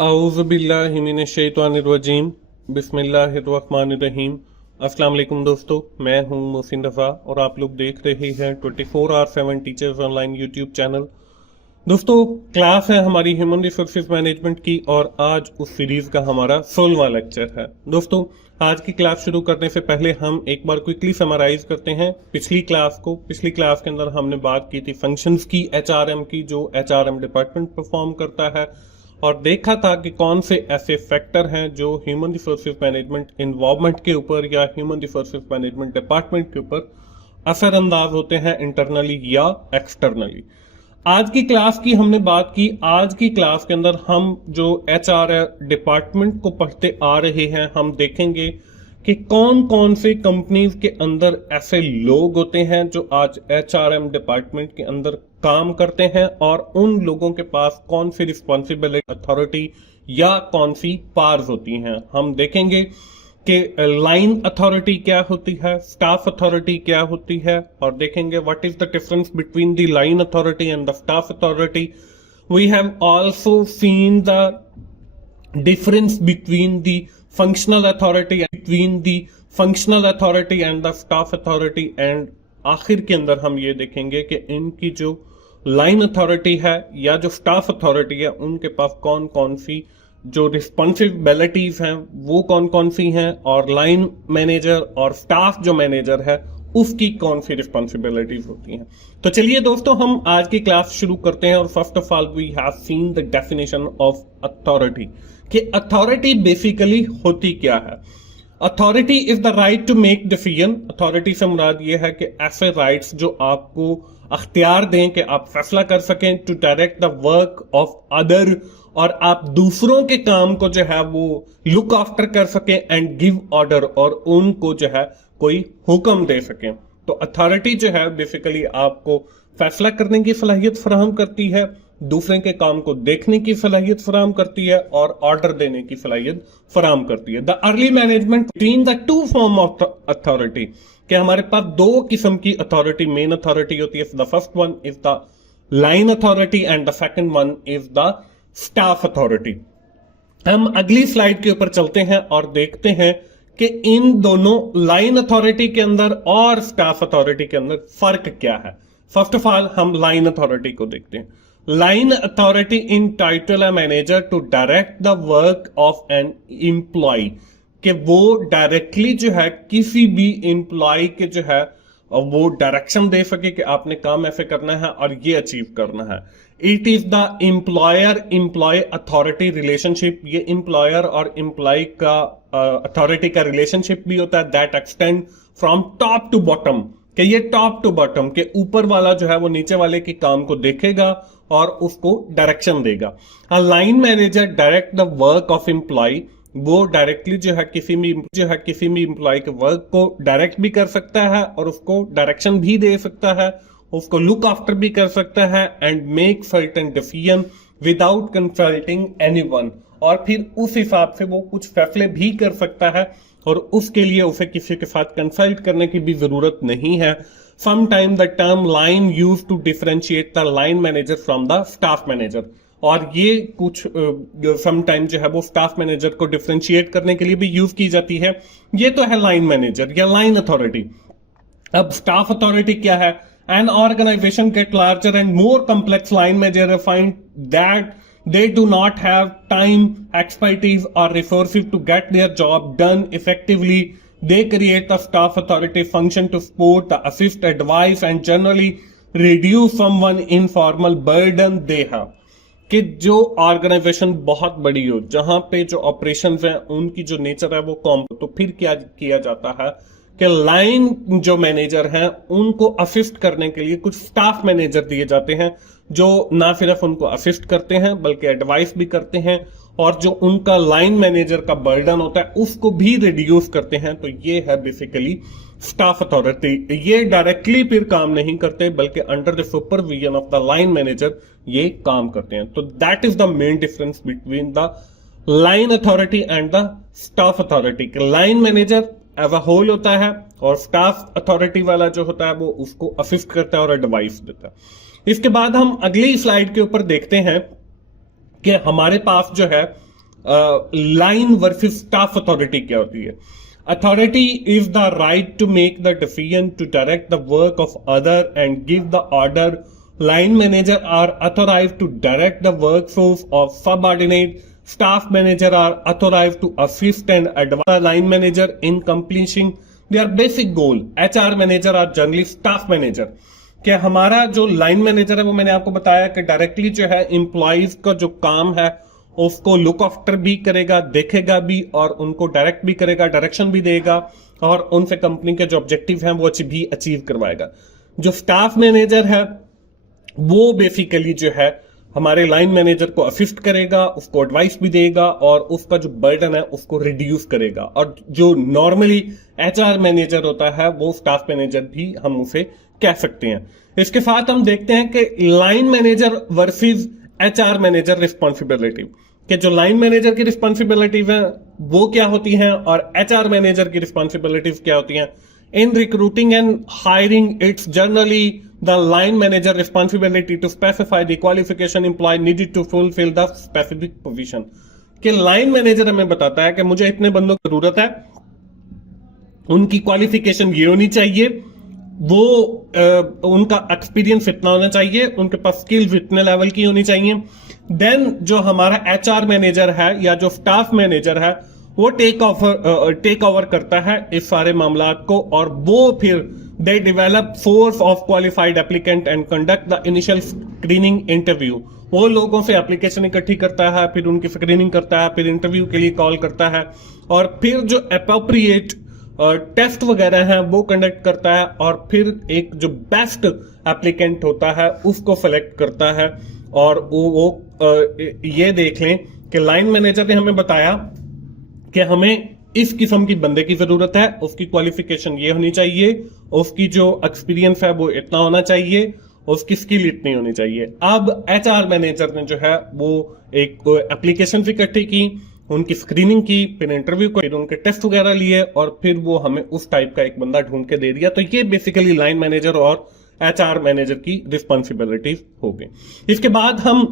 औज़ुबिल्लाहिमिनश्शैतानिर्रजीम बिस्मिल्लाहिर्रहमानिर्रहीम। अस्सलाम वालेकुम दोस्तों, मैं हूं मोहसिन रफ़ा और आप लोग देख रहे हैं 24/7 टीचर्स ऑनलाइन यूट्यूब चैनल। दोस्तों, क्लास है हमारी ह्यूमन रिसोर्सेज मैनेजमेंट की और आज उस सीरीज का हमारा 16वां लेक्चर है। दोस्तों, आज की क्लास शुरू करने से पहले हम एक बार क्विकली समराइज करते हैं पिछली क्लास को। पिछली क्लास के अंदर हमने बात की थी फंक्शंस की, एचआरएम की, जो एचआरएम डिपार्टमेंट परफॉर्म करता है, और देखा था कि कौन से ऐसे फैक्टर हैं जो ह्यूमन रिसोर्सेज मैनेजमेंट इन्वॉल्वमेंट के ऊपर या ह्यूमन रिसोर्सेज मैनेजमेंट डिपार्टमेंट के ऊपर असरअंदाज होते हैं, इंटरनली या एक्सटर्नली। आज की क्लास की हमने बात की। आज की क्लास के अंदर हम जो एचआर डिपार्टमेंट को पढ़ते आ रहे हैं, हम देखेंगे कि कौन कौन से कंपनीज के अंदर ऐसे लोग होते हैं जो आज एचआरएम डिपार्टमेंट के अंदर काम करते हैं और उन लोगों के पास कौन सी रिस्पॉन्सिबिलिटी, अथॉरिटी या कौन सी पावर्स होती हैं। हम देखेंगे कि लाइन अथॉरिटी क्या होती है, स्टाफ अथॉरिटी क्या होती है, और देखेंगे what is the difference between the line authority and the staff authority. We have also seen the difference between the functional authority and the staff authority, and आखिर के अंदर हम ये देखेंगे कि इनकी जो लाइन अथॉरिटी है या जो स्टाफ अथॉरिटी है उनके पास कौन कौन सी जो रिस्पॉन्सिबिलिटीज हैं वो कौन कौन सी हैं, और लाइन मैनेजर और स्टाफ जो मैनेजर है उसकी कौन सी रिस्पॉन्सिबिलिटीज होती हैं। तो चलिए दोस्तों, हम आज की क्लास शुरू करते हैं। और first of all we have seen the definition of authority, कि अथॉरिटी बेसिकली होती क्या है। Authority is the right to make decision. Authority से मुराद ये है कि ऐसे राइट्स जो आपको अख्तियार दें कि आप फैसला कर सकें, to direct the work of other, और आप दूसरों के काम को जो है वो लुक आफ्टर कर सकें, एंड गिव ऑर्डर, और उनको जो है कोई हुक्म दे सकें। तो अथॉरिटी जो है बेसिकली आपको फैसला करने की सलाहियत फराहम करती है, दूसरे के काम को देखने की सलाहियत फराहम करती है, और ऑर्डर देने की सलाहियत फराहम करती है। The early management between the two form of authority, कि हमारे पास दो किस्म की अथॉरिटी, मेन अथॉरिटी होती है। The first one is the line authority and the second one is the staff authority. हम अगली स्लाइड के ऊपर चलते हैं और देखते हैं कि इन दोनों लाइन अथॉरिटी के अंदर और स्टाफ अथॉरिटी के अंदर फर्क क्या है। फर्स्ट ऑफ ऑल हम लाइन अथॉरिटी को देखते हैं। Line authority entitle a manager to direct the work of an employ, कि वो डायरेक्टली जो है किसी भी एम्प्लॉय के जो है वो डायरेक्शन दे सके कि आपने काम ऐसे करना है और ये अचीव करना है। It is the employer employ authority relationship. ये एम्प्लॉयर और एम्प्लॉय का अथॉरिटी का रिलेशनशिप भी होता है, that extend from top to bottom, कि ये टॉप टू बॉटम, के ऊपर वाला जो है वो नीचे वाले के काम को देखेगा और उसको डायरेक्शन देगा। A line manager direct the work of employ, वो डायरेक्टली जो है किसी भी एम्प्लॉय के वर्क को डायरेक्ट भी कर सकता है और उसको डायरेक्शन भी दे सकता है, उसको लुक आफ्टर भी कर सकता है, and make certain decision without consulting anyone, और फिर उस हिसाब से वो कुछ फैसले भी कर सकता है और उसके लिए उसे किसी के साथ कंसल्ट करने की भी जरूरत नहीं है। Sometime the term line use to differentiate the line manager from the staff manager, और ये कुछ समटाइम जो है वो स्टाफ मैनेजर को डिफरेंशिएट करने के लिए भी यूज की जाती है। ये तो है लाइन मैनेजर या लाइन अथॉरिटी। अब स्टाफ अथॉरिटी क्या है? An organisation get larger and more complex line manager find that they do not have time, expertise or resources to get their job done effectively. They create the staff authority function to support, the assist, advise and generally reduce someone informal burden they have. कि जो organisation बहुत बड़ी हो, जहां पे जो operations हैं उनकी जो नेचर है वो कम, तो फिर क्या किया जाता है कि लाइन जो मैनेजर हैं उनको असिस्ट करने के लिए कुछ स्टाफ मैनेजर दिए जाते हैं, जो ना सिर्फ उनको असिस्ट करते हैं बल्कि एडवाइस भी करते हैं, और जो उनका लाइन मैनेजर का बर्डन होता है उसको भी रिड्यूस करते हैं। तो ये है बेसिकली स्टाफ अथॉरिटी। ये डायरेक्टली फिर काम नहीं करते बल्कि under the supervision of the line manager ये काम करते हैं। तो that is the main difference between the line authority and the staff authority. Line manager as a whole होता है और स्टाफ अथॉरिटी वाला जो होता है वो उसको असिस्ट करता है और एडवाइस देता है। इसके बाद हम अगली स्लाइड के ऊपर देखते हैं कि हमारे पास जो है लाइन वर्सेस स्टाफ अथॉरिटी क्या होती है। Authority is the right to make the decision to direct the work of other and give the order. Line manager are authorised to direct the workforce of subordinate. Staff manager are authorized to assist and advise line manager in completing their basic goal. HR manager are generally staff manager. क्या हमारा जो line manager है वो मैंने आपको बताया कि directly जो है एम्प्लॉइज का जो काम है उसको लुक आफ्टर भी करेगा, देखेगा भी और उनको डायरेक्ट भी करेगा, डायरेक्शन भी देगा और उनसे कंपनी के जो ऑब्जेक्टिव हैं वो भी अचीव करवाएगा। जो स्टाफ मैनेजर है वो बेसिकली जो है हमारे लाइन मैनेजर को असिस्ट करेगा, उसको एडवाइस भी देगा और उसका जो बर्डन है उसको रिड्यूस करेगा। और जो नॉर्मली एचआर मैनेजर होता है वो स्टाफ मैनेजर भी हम उसे कह सकते हैं। इसके साथ हम देखते हैं कि line manager versus HR manager responsibility, कि जो लाइन मैनेजर की रिस्पॉन्सिबिलिटीज है वो क्या होती हैं और एचआर मैनेजर की रिस्पॉन्सिबिलिटीज क्या होती हैं। In recruiting and hiring it's generally the line manager responsibility to specify the qualification employee needed to fulfill the specific position। कि लाइन मैनेजर हमें बताता है कि मुझे इतने बंदों की जरूरत है, उनकी क्वालिफिकेशन ये होनी चाहिए, वो उनका एक्सपीरियंस इतना होना चाहिए, उनके पास स्किल्स इतने लेवल की होनी चाहिए। देन जो हमारा एचआर मैनेजर है या जो स्टाफ मैनेजर है वो टेक ओवर करता है इस सारे मामलात को और वो फिर they develop force of qualified applicant and conduct the initial screening interview. वो लोगों से एप्लीकेशन इकट्ठी करता है, फिर उनकी स्क्रीनिंग करता है, फिर इंटरव्यू के लिए कॉल करता है और फिर जो अप्रोप्रिएट टेस्ट वगैरह हैं वो कंडक्ट करता है और फिर एक जो बेस्ट एप्लीकेंट होता है उसको सेलेक्ट करता है। और वो ये देख लें कि लाइन मैनेजर ने हमें बताया कि हमें इस किस्म की बंदे की जरूरत है, उसकी क्वालिफिकेशन ये होनी चाहिए, उसकी जो एक्सपीरियंस है वो इतना होना चाहिए, उसकी स्किल इतनी होनी चाहिए। अब एचआर मैनेजर ने जो है वो एक एप्लीकेशन इकट्ठी की, उनकी स्क्रीनिंग की, फिर इंटरव्यू को, फिर उनके टेस्ट वगैरह लिए और फिर वो हमें उस टाइप का एक बंदा ढूंढ के दे दिया। तो ये बेसिकली लाइन मैनेजर और एचआर मैनेजर की रिस्पॉन्सिबिलिटीज हो गई। इसके बाद हम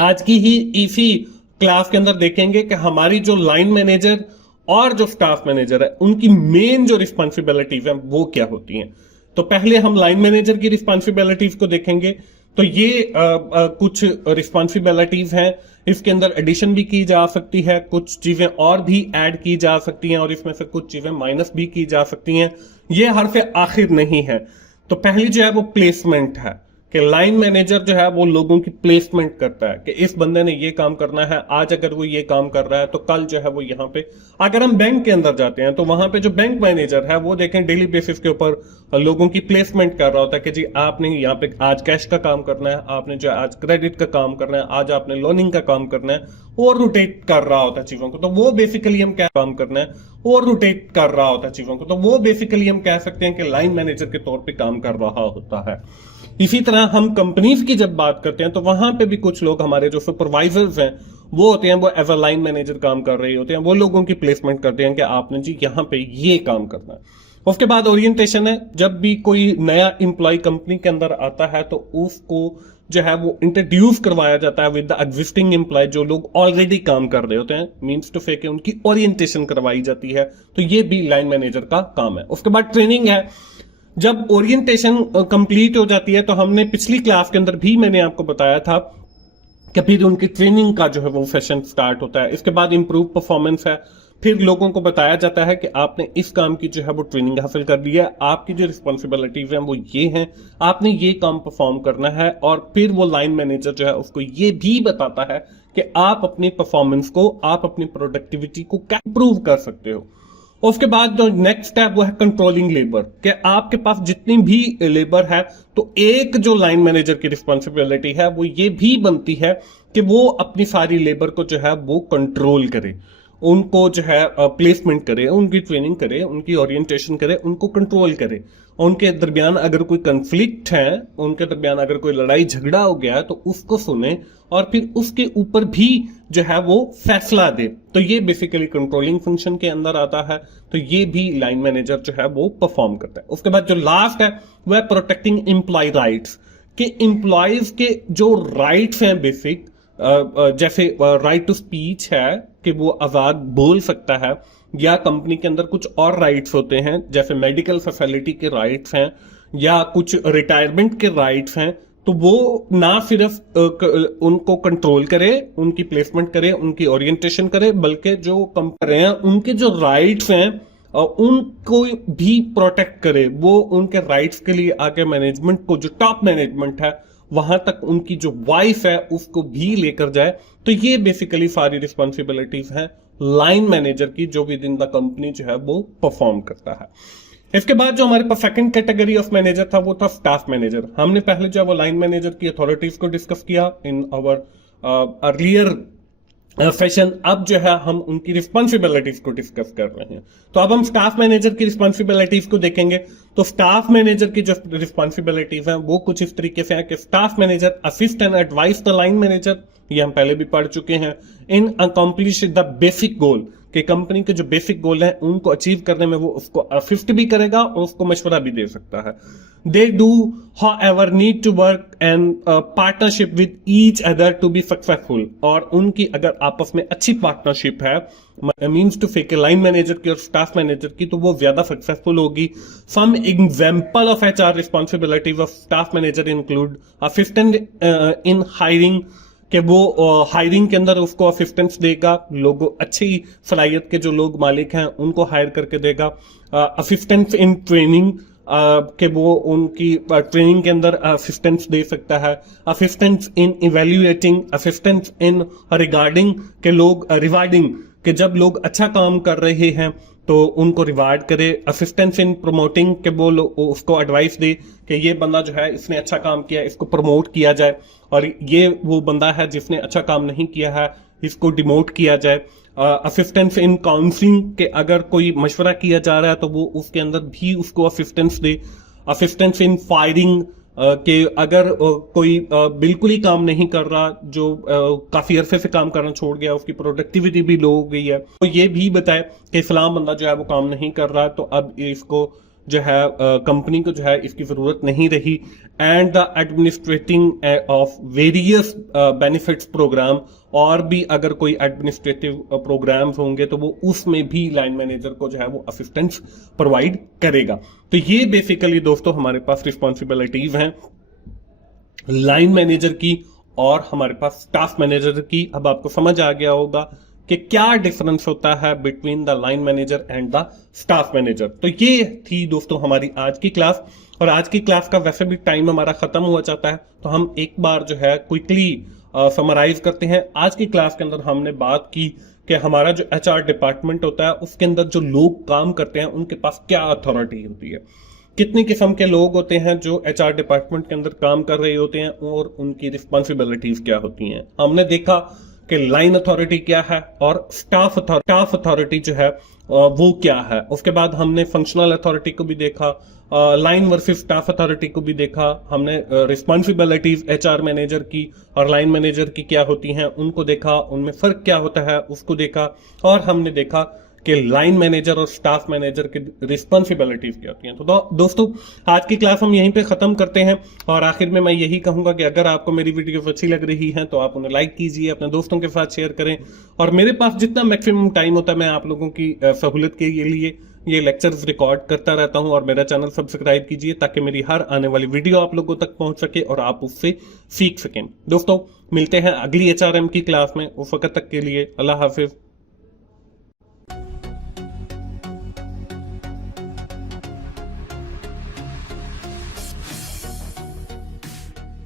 आज की ही इसी क्लास के अंदर देखेंगे कि हमारी जो लाइन मैनेजर और जो स्टाफ मैनेजर है उनकी मेन जो रिस्पॉन्सिबिलिटीज है वो क्या होती हैं। तो पहले हम लाइन मैनेजर की रिस्पॉन्सिबिलिटीज को देखेंगे। तो ये कुछ रिस्पॉन्सिबिलिटीज हैं, इसके अंदर एडिशन भी की जा सकती है, कुछ चीजें और भी ऐड की जा सकती हैं और इसमें से कुछ चीजें माइनस भी की जा सकती हैं। ये हर्फ आखिर नहीं है। तो पहली जो है वो प्लेसमेंट है कि लाइन मैनेजर जो है वो लोगों की प्लेसमेंट करता है कि इस बंदे ने ये काम करना है, आज अगर वो ये काम कर रहा है तो कल जो है वो यहाँ पे। अगर हम बैंक के अंदर जाते हैं तो वहां पे जो बैंक मैनेजर है वो देखें डेली बेसिस के ऊपर लोगों की प्लेसमेंट कर रहा होता है कि जी आपने यहाँ पे आज कैश का काम करना है, आपने जो आज क्रेडिट का काम करना है, आज आपने लोनिंग का काम करना है, और रोटेट कर रहा होता है चीजों को। तो वो बेसिकली हम क्या काम करना है और रोटेट कर रहा होता है चीजों को। तो वो बेसिकली हम कह सकते हैं कि लाइन मैनेजर के तौर पर काम कर रहा होता है। इसी तरह हम कंपनीज की जब बात करते हैं तो वहां पे भी कुछ लोग हमारे जो सुपरवाइजर्स हैं वो होते हैं, वो एज अ लाइन मैनेजर काम कर रहे होते हैं, वो लोगों की प्लेसमेंट करते हैं कि आपने जी यहाँ पे ये काम करना है। उसके बाद ओरिएंटेशन है, जब भी कोई नया एम्प्लॉय कंपनी के अंदर आता है तो उसको जो है वो इंट्रोड्यूस करवाया जाता है विद द एग्जिस्टिंग एम्प्लॉय, जो लोग ऑलरेडी काम कर रहे होते हैं, मींस टू से कि उनकी ओरिएंटेशन करवाई जाती है। तो ये भी लाइन मैनेजर का काम है। उसके बाद ट्रेनिंग है। जब ओरिएंटेशन कंप्लीट हो जाती है तो हमने पिछली क्लास के अंदर भी मैंने आपको बताया था कि फिर उनकी ट्रेनिंग का जो है वो सेशन स्टार्ट होता है। इसके बाद इंप्रूव परफॉर्मेंस है, फिर लोगों को बताया जाता है कि आपने इस काम की जो है वो ट्रेनिंग हासिल कर ली है, आपकी जो रिस्पॉन्सिबिलिटीज हैं वो ये हैं, आपने ये काम परफॉर्म करना है। और फिर वो लाइन मैनेजर जो है उसको ये भी बताता है कि आप अपनी परफॉर्मेंस को, आप अपनी प्रोडक्टिविटी को क्या इंप्रूव कर सकते हो। उसके बाद जो नेक्स्ट स्टेप वो है कंट्रोलिंग लेबर, कि आपके पास जितनी भी लेबर है तो एक जो लाइन मैनेजर की रिस्पॉन्सिबिलिटी है वो ये भी बनती है कि वो अपनी सारी लेबर को जो है वो कंट्रोल करे, उनको जो है प्लेसमेंट करे, उनकी ट्रेनिंग करे, उनकी ओरिएंटेशन करे, उनको कंट्रोल करे। उनके दरमियान अगर कोई कंफ्लिक्ट है, उनके दरमियान अगर कोई लड़ाई झगड़ा हो गया है तो उसको सुने और फिर उसके ऊपर भी जो है वो फैसला दे। तो ये बेसिकली कंट्रोलिंग फंक्शन के अंदर आता है। तो ये भी लाइन मैनेजर जो है वो परफॉर्म करता है। उसके बाद जो लास्ट है वो है प्रोटेक्टिंग एम्प्लॉय राइट्स, कि एम्प्लॉयज के जो राइट्स हैं बेसिक, जैसे राइट टू स्पीच है, कि वो आजाद बोल सकता है, या कंपनी के अंदर कुछ और राइट्स होते हैं जैसे मेडिकल फैसिलिटी के राइट्स हैं या कुछ रिटायरमेंट के राइट्स हैं, तो वो ना सिर्फ उनको कंट्रोल करे, उनकी प्लेसमेंट करे, उनकी ओरिएंटेशन करे, बल्कि जो कंपनी हैं उनके जो राइट्स हैं उनको भी प्रोटेक्ट करे। वो उनके राइट्स के लिए आगे मैनेजमेंट को, जो टॉप मैनेजमेंट है वहां तक उनकी जो वाइफ है उसको भी लेकर जाए। तो ये बेसिकली सारी रिस्पॉन्सिबिलिटीज हैं लाइन मैनेजर की, जो विद इन द कंपनी जो है वो परफॉर्म करता है। इसके बाद जो हमारे पास सेकंड कैटेगरी ऑफ मैनेजर था वो था स्टाफ मैनेजर। हमने पहले जो है वो लाइन मैनेजर की अथॉरिटीज को डिस्कस किया इन आवर अर्लियर सेशन। अब जो है हम उनकी रिस्पॉन्सिबिलिटीज को डिस्कस कर रहे हैं। तो अब हम स्टाफ मैनेजर की रिस्पॉन्सिबिलिटीज को देखेंगे। तो स्टाफ मैनेजर की जो रिस्पॉन्सिबिलिटीज हैं वो कुछ इस तरीके से है कि staff manager assist and advice the line manager, ये हम पहले भी पढ़ चुके हैं, इन अकम्प्लिश द बेसिक गोल, कि कंपनी के जो बेसिक गोल हैं उनको अचीव करने में वो उसको असिस्ट भी करेगा और उसको मशवरा भी दे सकता है। They do however need to work and partnership with each other to be successful, और उनकी अगर आपस में अच्छी पार्टनरशिप है, means to fake line manager की और स्टाफ मैनेजर की, तो वो ज्यादा सक्सेसफुल होगी। Some example of HR responsibilities of staff manager include assistant in hiring, कि वो हायरिंग के अंदर उसको असिस्टेंस देगा, लोगों अच्छी सलाहियत के जो लोग मालिक हैं उनको हायर करके देगा। असिस्टेंस इन ट्रेनिंग, कि वो उनकी ट्रेनिंग के अंदर असिस्टेंस दे सकता है। Assistance in evaluating, assistance in regarding, के लोग रिवार्डिंग, कि जब लोग अच्छा काम कर रहे हैं तो उनको रिवार्ड करे। असिस्टेंस इन प्रमोटिंग, के वो उसको एडवाइस दे कि ये बंदा जो है इसने अच्छा काम किया, इसको प्रमोट किया जाए, और ये वो बंदा है जिसने अच्छा काम नहीं किया है, इसको डिमोट किया जाए। असिस्टेंस इन काउंसलिंग, के अगर कोई मशवरा किया जा रहा है तो वो उसके अंदर भी उसको assistance they. Assistance in firing, कि अगर कोई बिल्कुल ही काम नहीं कर रहा, जो काफी अरसे से काम करना छोड़ गया, उसकी प्रोडक्टिविटी भी लो हो गई है, तो ये भी बताए कि फलां बंदा जो है वो काम नहीं कर रहा, तो अब इसको जो है कंपनी को जो है इसकी जरूरत नहीं रही। And the administrating of various benefits program, और भी अगर कोई एडमिनिस्ट्रेटिव प्रोग्राम्स होंगे तो वो उसमें भी लाइन मैनेजर को जो है वो असिस्टेंस प्रोवाइड करेगा। तो ये बेसिकली दोस्तों हमारे पास रिस्पॉन्सिबिलिटीज हैं लाइन मैनेजर की और हमारे पास स्टाफ मैनेजर की। अब आपको समझ आ गया होगा कि क्या डिफरेंस होता है between the line manager and the staff manager. तो ये थी दोस्तों हमारी आज की क्लास, और आज की क्लास का वैसे भी टाइम हमारा खत्म हुआ जाता है, तो हम एक बार जो है क्विकली समराइज करते हैं। आज की क्लास के अंदर हमने बात की कि हमारा जो HR डिपार्टमेंट होता है उसके अंदर जो लोग काम करते हैं उनके पास क्या अथॉरिटी होती है, कितनी किस्म के लोग होते हैं जो HR डिपार्टमेंट के अंदर काम कर रहे होते हैं और उनकी रिस्पॉन्सिबिलिटीज क्या होती हैं। हमने देखा कि लाइन अथॉरिटी क्या है और स्टाफ अथॉरिटी जो है वो क्या है। उसके बाद हमने फंक्शनल अथॉरिटी को भी देखा, लाइन वर्सेस स्टाफ अथॉरिटी को भी देखा। हमने रिस्पॉन्सिबिलिटीज HR मैनेजर की और लाइन मैनेजर की क्या होती हैं उनको देखा, उनमें फर्क क्या होता है उसको देखा, और हमने देखा कि लाइन मैनेजर और स्टाफ मैनेजर की रिस्पॉन्सिबिलिटीज क्या होती हैं। तो दोस्तों आज की क्लास हम यहीं पे खत्म करते हैं, और आखिर में मैं यही कहूंगा कि अगर आपको मेरी वीडियो अच्छी लग रही है तो आप उन्हें लाइक कीजिए, अपने दोस्तों के साथ शेयर करें, और मेरे पास जितना मैक्सिमम टाइम होता है मैं आप लोगों की सहूलत के लिए ये लेक्चर्स रिकॉर्ड करता रहता हूं। और मेरा चैनल सब्सक्राइब कीजिए ताकि मेरी हर आने वाली वीडियो आप लोगों तक पहुंच सके और आप उससे सीख सकें। दोस्तों मिलते हैं अगली HRM की क्लास में, उस वक्त तक के लिए अल्लाह हाफिज।